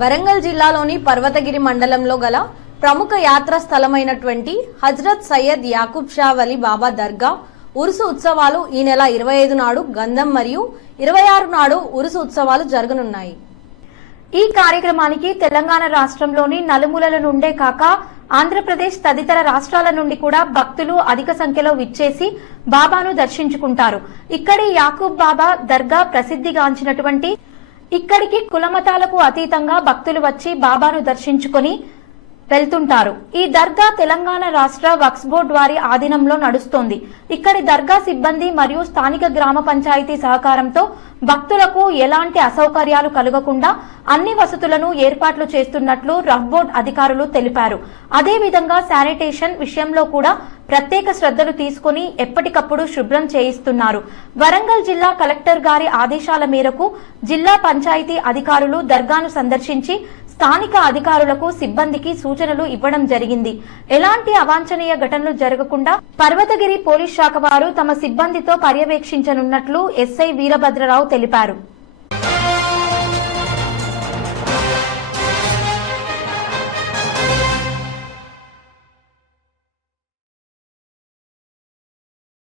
వరంగల్ జిల్లాలోని పర్వతగిరి మండలంలో గల ప్రముఖ యాత్రా స్థలమైనటువంటి హజ్రత్ సయ్యద్ యాకూబ్ షా వలి బాబా దర్గా ఉరుసు ఉత్సవాలు ఈ నెల 25 నాడు గంధం మరియు 26 నాడు ఉరుసు ఉత్సవాలు జరగనున్నాయి. ఈ కార్యక్రమానికి తెలంగాణ రాష్ట్రంలోని నలుమూలల నుండే కాక ఆంధ్రప్రదేశ్ తదితర రాష్ట్రాల నుండి కూడా భక్తులు అధిక సంఖ్యలో విచ్చేసి బాబాను దర్శించుకుంటారు. ఇక్కడి యాకూబ్ బాబా దర్గా ప్రసిద్ధిగాంచినటువంటి ఇక్కడికి కులమతాలకు అతీతంగా భక్తులు వచ్చి బాబాను దర్శించుకుని వెళ్తుంటారు. ఈ దర్గా తెలంగాణ రాష్ట్ర వక్ఫ్ బోర్డు వారి ఆధీనంలో నడుస్తోంది. ఇక్కడి దర్గా సిబ్బంది మరియు స్థానిక గ్రామ పంచాయతీ సహకారంతో భక్తులకు ఎలాంటి అసౌకర్యాలు కలగకుండా అన్ని వసతులను ఏర్పాట్లు చేస్తున్నట్లు వక్ఫ్ బోర్డు అధికారులు తెలిపారు. అదేవిధంగా శానిటేషన్ విషయంలో కూడా ప్రత్యేక శ్రద్ధలు తీసుకుని ఎప్పటికప్పుడు శుభ్రం చేయిస్తున్నారు. వరంగల్ జిల్లా కలెక్టర్ గారి ఆదేశాల మేరకు జిల్లా పంచాయతీ అధికారులు దర్గాను సందర్శించి స్థానిక అధికారులకు సిబ్బందికి సూచనలు ఇవ్వడం జరిగింది. ఎలాంటి అవాంఛనీయ ఘటనలు జరగకుండా పర్వతగిరి పోలీస్ శాఖ వారు తమ సిబ్బందితో పర్యవేక్షించనున్నట్లు ఎస్ఐ వీరభద్రరావు తెలిపారు.